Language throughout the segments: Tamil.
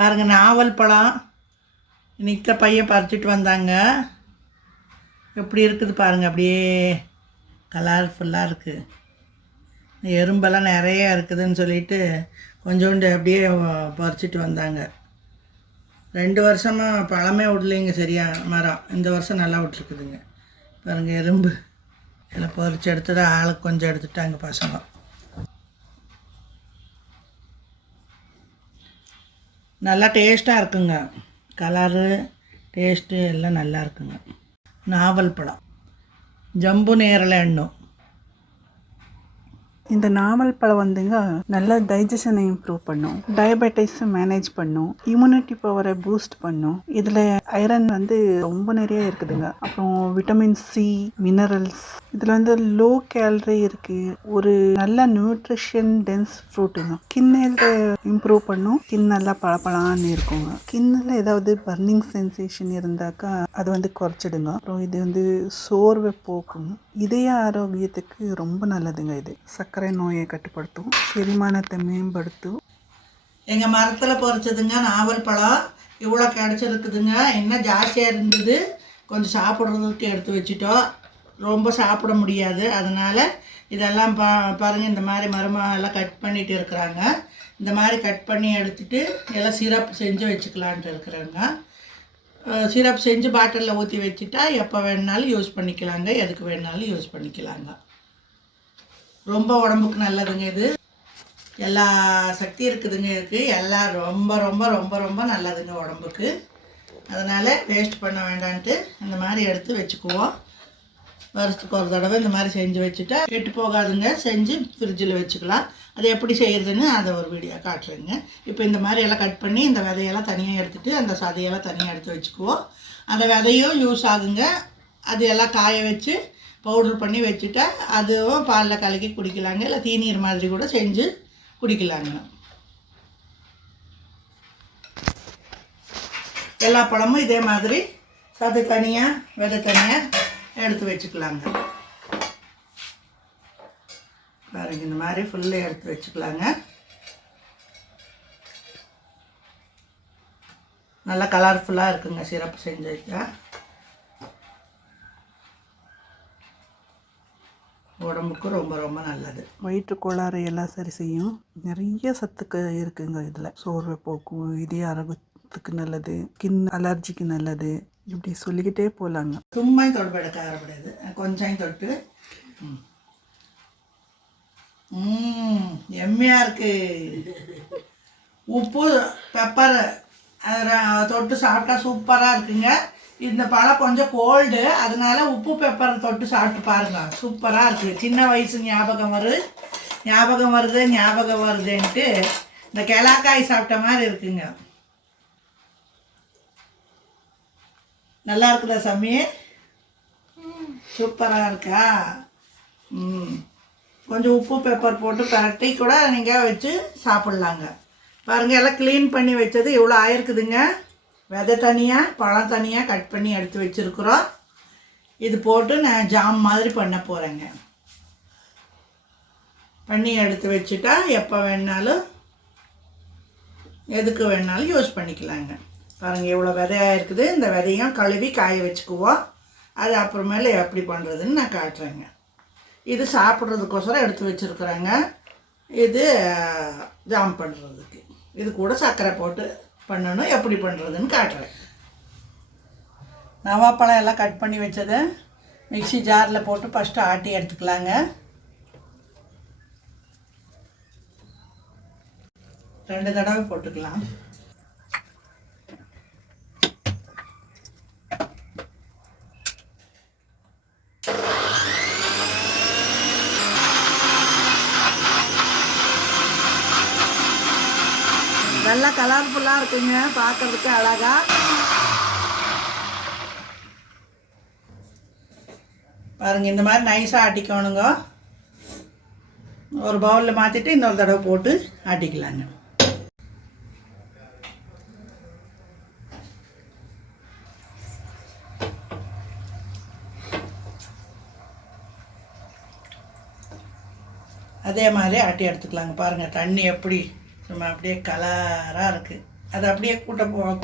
பாருங்கள் நாவல் பழம் இன்றைக்கி தான் பையன் பறிச்சிட்டு வந்தாங்க. எப்படி இருக்குது பாருங்கள், அப்படியே கலர்ஃபுல்லாக இருக்குது. எறும்பெல்லாம் நிறையா இருக்குதுன்னு சொல்லிட்டு கொஞ்சோண்டு அப்படியே பறிச்சிட்டு வந்தாங்க. 2 வருஷமாக பழமே விடலைங்க சரியா மரம். இந்த வருஷம் நல்லா விட்டுருக்குதுங்க. பாருங்கள் எறும்பு இதில் பறித்து எடுத்துட்டு ஆளுக்கு கொஞ்சம் எடுத்துட்டாங்க பசங்க. நல்லா டேஸ்ட்டாக இருக்குங்க. கலரு டேஸ்ட்டு எல்லாம் நல்லா இருக்குங்க. நாவல் பழம் ஜம்பு நேரலை எண்ணம். இந்த நாவல் பழம் வந்துங்க நல்லா டைஜஷனை இம்ப்ரூவ் பண்ணும், டயபெட்டிஸை மேனேஜ் பண்ணும், இம்யூனிட்டி பவரை பூஸ்ட் பண்ணும். இதில் ஐரன் வந்து ரொம்ப நிறைய இருக்குதுங்க. அப்புறம் விட்டமின் சி, மினரல்ஸ். இதில் வந்து லோ கேலரி இருக்குது. ஒரு நல்ல நியூட்ரிஷன் டென்ஸ் ஃப்ரூட்டுங்க. ஸ்கின்னை இம்ப்ரூவ் பண்ணும். ஸ்கின் நல்லா பளபளன்னு இருக்குங்க. ஸ்கின்னில் ஏதாவது பர்னிங் சென்சேஷன் இருந்தாக்கா அது வந்து குறைச்சிடுங்க. அப்புறம் இது வந்து சோர்வை போக்குங்க. இதய ஆரோக்கியத்துக்கு ரொம்ப நல்லதுங்க. இது சர்க்கரை நோயை கட்டுப்படுத்தும், செரிமானத்தை மேம்படுத்தும். எங்கள் மரத்தில் பறிச்சதுங்க நாவல் பழம் இவ்வளோ கிடச்சிருக்குதுங்க. இன்னும் ஜாஸ்தியாக இருந்தது, கொஞ்சம் சாப்பிட்றதுக்கு எடுத்து வச்சுட்டோம். ரொம்ப சாப்பிட முடியாது, அதனால் இதெல்லாம் பாருங்கள் இந்த மாதிரி எல்லாம் கட் பண்ணிட்டு இருக்கிறாங்க. இந்த மாதிரி கட் பண்ணி எடுத்துகிட்டு எல்லாம் சிரப் செஞ்சு வச்சுக்கலான்ட்டு இருக்கிறாங்க. சிரப் செஞ்சு பாட்டிலில் ஊற்றி வச்சுட்டா எப்போ வேணுனாலும் யூஸ் பண்ணிக்கலாங்க, எதுக்கு வேணுனாலும் யூஸ் பண்ணிக்கலாங்க. ரொம்ப உடம்புக்கு நல்லதுங்க. இது எல்லா சக்தி இருக்குதுங்க. இதுக்கு எல்லாம் ரொம்ப ரொம்ப ரொம்ப ரொம்ப நல்லதுங்க உடம்புக்கு. அதனால் வேஸ்ட் பண்ண வேண்டான்ட்டு இந்த மாதிரி எடுத்து வச்சுக்குவோம். வருஷத்துக்கு ஒரு தடவை இந்த மாதிரி செஞ்சு வச்சுட்டா கெட்டு போகாதுங்க. செஞ்சு ஃப்ரிட்ஜில் வச்சுக்கலாம். அது எப்படி செய்கிறதுன்னு அதை ஒரு வீடியோ காட்டுறேங்க. இப்போ இந்த மாதிரி எல்லாம் கட் பண்ணி இந்த விதையெல்லாம் தனியாக எடுத்துகிட்டு அந்த சதையெல்லாம் தனியாக எடுத்து வச்சுக்குவோம். அந்த விதையும் யூஸ் ஆகுங்க. அது எல்லாம் காய வச்சு பவுட்ரு பண்ணி வச்சுட்டா அதுவும் பாலில் கலக்கி குடிக்கலாங்க, இல்லை தீநீர் மாதிரி கூட செஞ்சு குடிக்கலாங்க. எல்லா பழமும் இதே மாதிரி சதை தனியாக விதை தனியாக எடுத்து வச்சுக்கலாங்க. பாருங்க இந்த மாதிரி ஃபுல்லாக எடுத்து வச்சுக்கலாங்க. நல்லா கலர்ஃபுல்லாக இருக்குங்க சிரப்பு செஞ்சு வைக்க. உடம்புக்கு ரொம்ப ரொம்ப நல்லது. வயிற்று கோளாறு எல்லாம் சரி செய்யும். நிறைய சத்துக்கு இருக்குங்க இதில். சோர்வை போக்கும், இதய ஆரோக்கியத்துக்கு நல்லது, ஸ்கின் அலர்ஜிக்கு நல்லது. இப்படி சொல்லிக்கிட்டே போகலாங்க. சும்மா தொடுபட காரப்படாது, கொஞ்சம் தொட்டு. எம்மையாக இருக்குது. உப்பு பெப்பர் தொட்டு சாப்பிட்டா சூப்பராக இருக்குங்க. இந்த பழம் கொஞ்சம் கோல்டு, அதனால உப்பு பெப்பர் தொட்டு சாப்பிட்டு பாருங்கள், சூப்பராக இருக்குது. சின்ன வயசு ஞாபகம் வருதுன்ட்டு இந்த கிளாக்காய் சாப்பிட்ட மாதிரி இருக்குங்க. நல்லா இருக்குதா சாமி? சூப்பராக இருக்கா? கொஞ்சம் உப்பு பெப்பர் போட்டு பரட்டி கூட நீங்கள் வச்சு சாப்பிட்லாங்க. பாருங்கள் எல்லாம் க்ளீன் பண்ணி வச்சது இவ்வளோ ஆயிருக்குதுங்க. விதை தனியாக பழம் தனியாக கட் பண்ணி எடுத்து வச்சுருக்குறோம். இது போட்டு நான் ஜாம் மாதிரி பண்ண போகிறேங்க. பண்ணி எடுத்து வச்சுட்டா எப்போ வேணாலும் எதுக்கு வேணாலும் யூஸ் பண்ணிக்கலாங்க. பாருங்கள் இவ்வளோ விதையாக இருக்குது. இந்த விதையும் கழுவி காய வச்சுக்குவோம். அது அப்புறமேல எப்படி பண்ணுறதுன்னு நான் காட்டுறேங்க. இது சாப்பிட்றதுக்கோசரம் எடுத்து வச்சுருக்குறேங்க. இது ஜாம் பண்ணுறதுக்கு. இது கூட சர்க்கரை போட்டு பண்ணணும். எப்படி பண்ணுறதுன்னு காட்டுறேன். நவாப்பழம் எல்லாம் கட் பண்ணி வச்சதை மிக்ஸி ஜாரில் போட்டு ஃபஸ்ட்டு ஆட்டி எடுத்துக்கலாங்க. 2 தடவை போட்டுக்கலாம். நல்லா கலர்ஃபுல்லாக இருக்குங்க, பார்க்கறதுக்கு அழகா. பாருங்க இந்த மாதிரி நைஸாக ஆட்டிக்கணுங்க. ஒரு பவுலில் மாற்றிட்டு இன்னொரு தடவை போட்டு ஆட்டிக்கலாங்க. அதே மாதிரி ஆட்டி எடுத்துக்கலாங்க. பாருங்கள் தண்ணி எப்படி சும்மா அப்படியே கலராக இருக்குது. அதை அப்படியே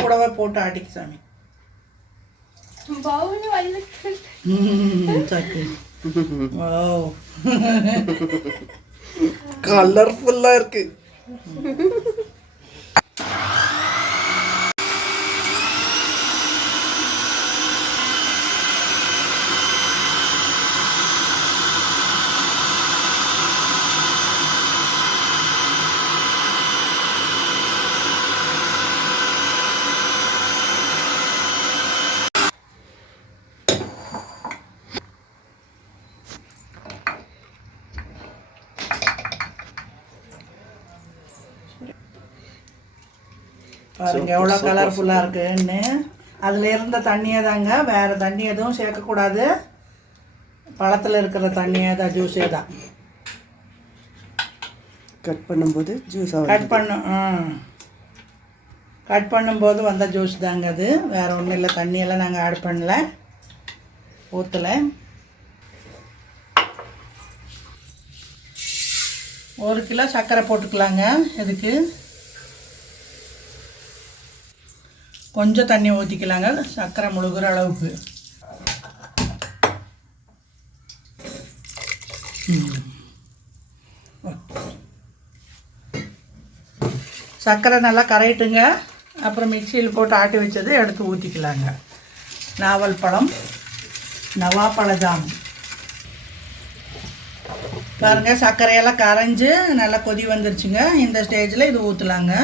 கூடவே போட்டு ஆட்டிக்கு சாமி. சரி. வாவ், கலர்ஃபுல்லா இருக்கு. பாருங்க எவ்வளோ கலர்ஃபுல்லாக இருக்குன்னு. அதில் இருந்த தண்ணியை தாங்க, வேறு தண்ணி எதுவும் சேர்க்கக்கூடாது. பழத்தில் இருக்கிற தண்ணியே தான், ஜூஸே தான். கட் பண்ணும்போது ஜூஸ் கட் பண்ணும்போது வந்த ஜூஸ் தாங்க அது, வேறு ஒன்றும் இல்லை. தண்ணியெல்லாம் நாங்கள் ஆட் பண்ணல, ஊற்றலை. 1 கிலோ சர்க்கரை போட்டுக்கலாங்க. இதுக்கு கொஞ்சம் தண்ணி ஊற்றிக்கலாங்க, சர்க்கரை முழுகிற அளவுக்கு. சர்க்கரை நல்லா கரையிட்டுங்க. அப்புறம் மிக்சியில் போட்டு ஆட்டி வச்சது எடுத்து ஊற்றிக்கலாங்க. நாவல் பழம், நவாப்பழ ஜாம். பாருங்கள் சர்க்கரையெல்லாம் கரைஞ்சி நல்லா கொதி வந்துருச்சுங்க. இந்த ஸ்டேஜில் இது ஊற்றலாங்க.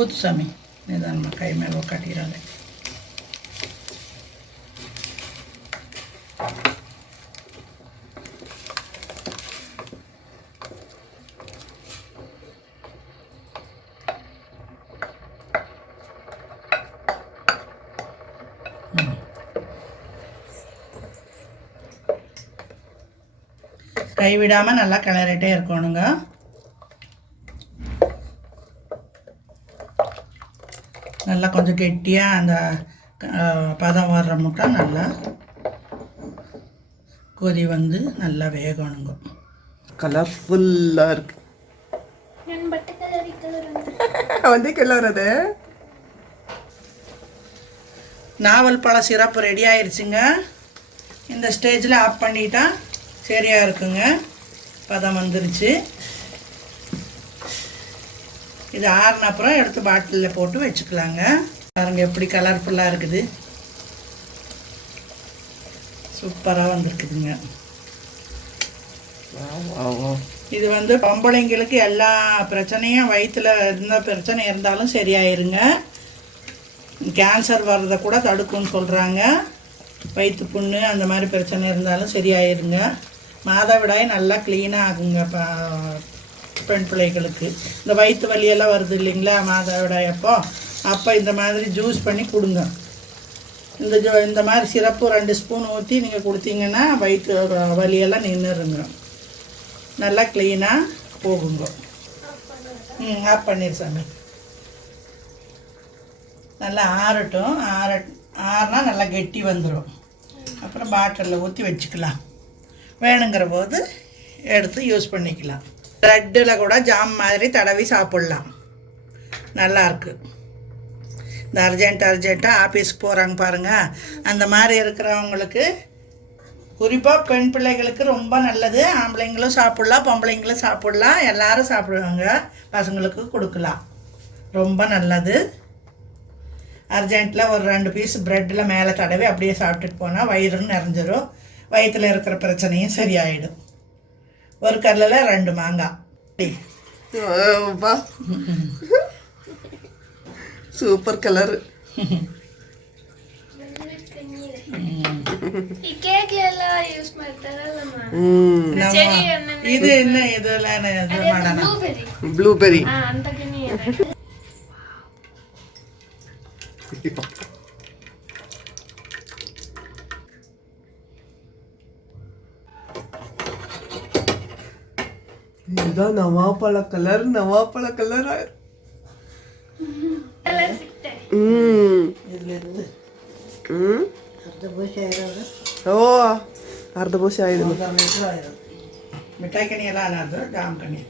ஊற்று சாமி, நிதானமா கை மேலே கட்டிடுறாங்க. கைவிடாமல் நல்லா கிளறிட்டே இருக்கணுங்க. நல்லா கொஞ்சம் கெட்டியாக அந்த பதம் வர்ற முட்டை நல்லா கொதி வந்து நல்லா வேகணுங்க. கலர்ஃபுல்லாக இருக்கு. வந்து கிளறது. நாவல் பழ சிரப்பு ரெடி ஆயிடுச்சுங்க. இந்த ஸ்டேஜில் ஆஃப் பண்ணிட்டா சரியாக இருக்குங்க. பதம் வந்துருச்சு. இது ஆறின அப்புறம் எடுத்து பாட்டிலில் போட்டு வச்சுக்கலாங்க. பாருங்க எப்படி கலர்ஃபுல்லாக இருக்குது, சூப்பராக வந்துருக்குதுங்க. இது வந்து பொம்பளைங்களுக்கு எல்லா பிரச்சனையும், வயிற்றில் இருந்த பிரச்சனை இருந்தாலும் சரியாயிருங்க. கேன்சர் வர்றதை கூட தடுக்கும்னு சொல்கிறாங்க. வயிற்று புண்ணு அந்த மாதிரி பிரச்சனை இருந்தாலும் சரியாயிருங்க. மாதவிடாய் நல்லா க்ளீனாக ஆகுங்க. பெண் பிள்ளைகளுக்கு இந்த வயிற்று வலியெல்லாம் வருது இல்லைங்களா மாதவிடாய் அப்போ இந்த மாதிரி ஜூஸ் பண்ணி கொடுங்க. இந்த மாதிரி சிரப்பு 2 ஸ்பூன் ஊற்றி நீங்கள் கொடுத்தீங்கன்னா வயிற்று வலியெல்லாம் நின்றுருங்க, நல்லா க்ளீனாக போகுங்க. ஆஃப் பண்ணிடு சாமி. நல்லா ஆறட்டும். ஆறுனா நல்லா கெட்டி வந்துடும். அப்புறம் பாட்டிலில் ஊற்றி வச்சுக்கலாம். வேணுங்கிற போது எடுத்து யூஸ் பண்ணிக்கலாம். ப்ரெட்டில் கூட ஜாம் மாதிரி தடவி சாப்பிட்லாம், நல்லாயிருக்கு. இந்த அர்ஜென்ட்டாக ஆஃபீஸ்க்கு போகிறாங்க பாருங்கள், அந்த மாதிரி இருக்கிறவங்களுக்கு, குறிப்பாக பெண் பிள்ளைகளுக்கு ரொம்ப நல்லது. ஆம்பளைங்களும் சாப்பிட்லாம், பொம்பளைங்களும் சாப்பிட்லாம், எல்லோரும் சாப்பிடுவாங்க. பசங்களுக்கு கொடுக்கலாம், ரொம்ப நல்லது. அர்ஜென்ட்டில் ஒரு 2 பீஸ் ப்ரெட்டில் மேலே தடவி அப்படியே சாப்பிட்டுட்டு போனால் வயிறும் நிறைஞ்சிரும், வயிற்றில் இருக்கிற பிரச்சனையும் சரியாயிடும். ஒரு கல்லில் 2 மாங்காய். Super colour. இது என்ன இதெல்லாம் ப்ளூபெரி. இதுதான் நவாப்பழ கலர். ಅರ್ಧ ಪೋಷೆ ಆಯ್ತು. ಮಿಠಾಯಿ ಕಣಿ ಎಲ್ಲ ಜಾಮ್ ಕಣಿ.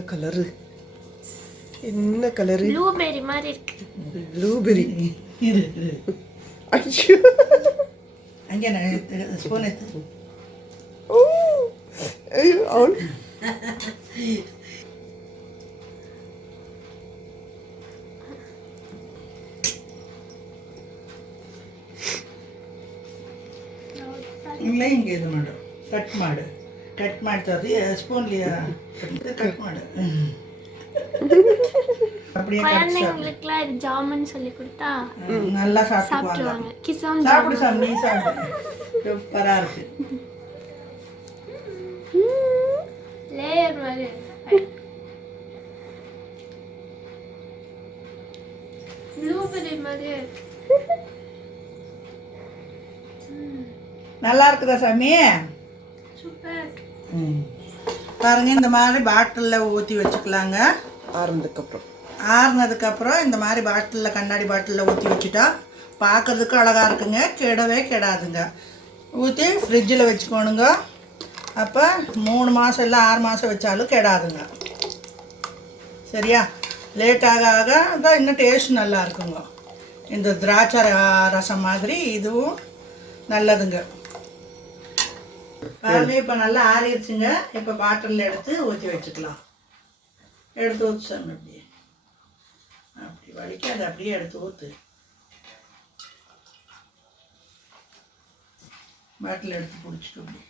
என்ன கலரு என்ன கலரு ப்ளூபெர்ரி மாதிரி இருக்கு. ப்ளூபெரி இரு ஐயோ அங்கே நான் ஸ்பூன் எடுத்து ஓ ஐயோ அவன் ಇಲ್ಲ ಹಿಂಗೆ ಇದು ಮಾಡು ಕಟ್ ಮಾಡ್ತಾರೆ ಸ್ಪೂನ್ಲಿಯ ಕಟ್ ಮಾಡು அப்படியே குழந்தைங்களுக்குலாம் இது ஜாமுன் சொல்லி கொடுத்தா நல்லா சாப்பிடுவாங்க சாப்பிடுவாங்க. கிசாம் சாப்பிடு சாமி சாப்பிடு சூப்பரா இருக்கு லேயர் மாதிரி ப்ளூபெர்ரி மாதிரி இருக்கு. நல்லா இருக்குதா சாமி சூப்பரா இருக்கு. பாருங்க இந்த மாதிரி பாட்டிலில் ஊற்றி வச்சுக்கலாங்க. ஆறுனதுக்கப்புறம் இந்த மாதிரி பாட்டிலில் கண்ணாடி பாட்டிலில் ஊற்றி வச்சுட்டா பார்க்குறதுக்கு அழகாக இருக்குங்க, கெடவே கெடாதுங்க. ஊற்றி ஃப்ரிட்ஜில் வச்சுக்கோணுங்க. அப்போ 3 மாதம் இல்லை 6 மாதம் வச்சாலும் கெடாதுங்க. சரியா? லேட் ஆக ஆக தான் இன்னும் டேஸ்ட் நல்லா இருக்குங்க. இந்த திராட்சை ரசம் மாதிரி இதுவும் நல்லதுங்க. பாருங்க இப்போ நல்லா ஆறிடுச்சுங்க. இப்போ பாட்டிலில் எடுத்து ஊற்றி வச்சுக்கலாம். எடுத்து ஊற்று சாமி அப்படியே அப்படி வலிக்காது, அப்படியே எடுத்து ஊற்று. பாட்டில் எடுத்து பிடிச்சிட்டு அப்படி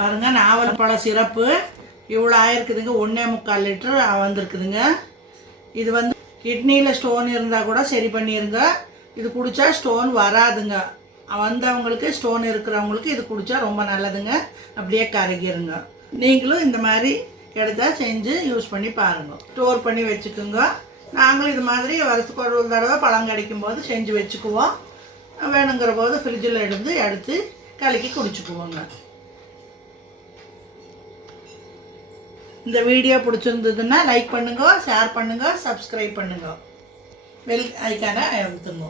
பாருங்க. நாவல் பழ சிறப்பு இவ்வளோ ஆயிருக்குதுங்க. 1.25 லிட்டர் வந்திருக்குதுங்க. இது வந்து கிட்னியில் ஸ்டோன் இருந்தால் கூட சரி பண்ணிடுங்க. இது குடித்தா ஸ்டோன் வராதுங்க. வந்தவங்களுக்கு ஸ்டோன் இருக்கிறவங்களுக்கு இது குடித்தா ரொம்ப நல்லதுங்க. அப்படியே கரைகிருங்க. நீங்களும் இந்த மாதிரி கிடைத்தா செஞ்சு யூஸ் பண்ணி பாருங்கள். ஸ்டோர் பண்ணி வச்சுக்கோங்க. நாங்களும் இது மாதிரி வருஷத்துக்கு ஒரு தடவை பழம் கிடைக்கும் போது செஞ்சு வச்சுக்குவோம். வேணுங்கிற போது ஃப்ரிட்ஜில் எடுத்து கலக்கி குடிச்சுக்குவோங்க. இந்த வீடியோ பிடிச்சிருந்ததுன்னா லைக் பண்ணுங்க, ஷேர் பண்ணுங்க, சப்ஸ்கிரைப் பண்ணுங்க, பெல் ஐக்கானை அழுத்துங்க.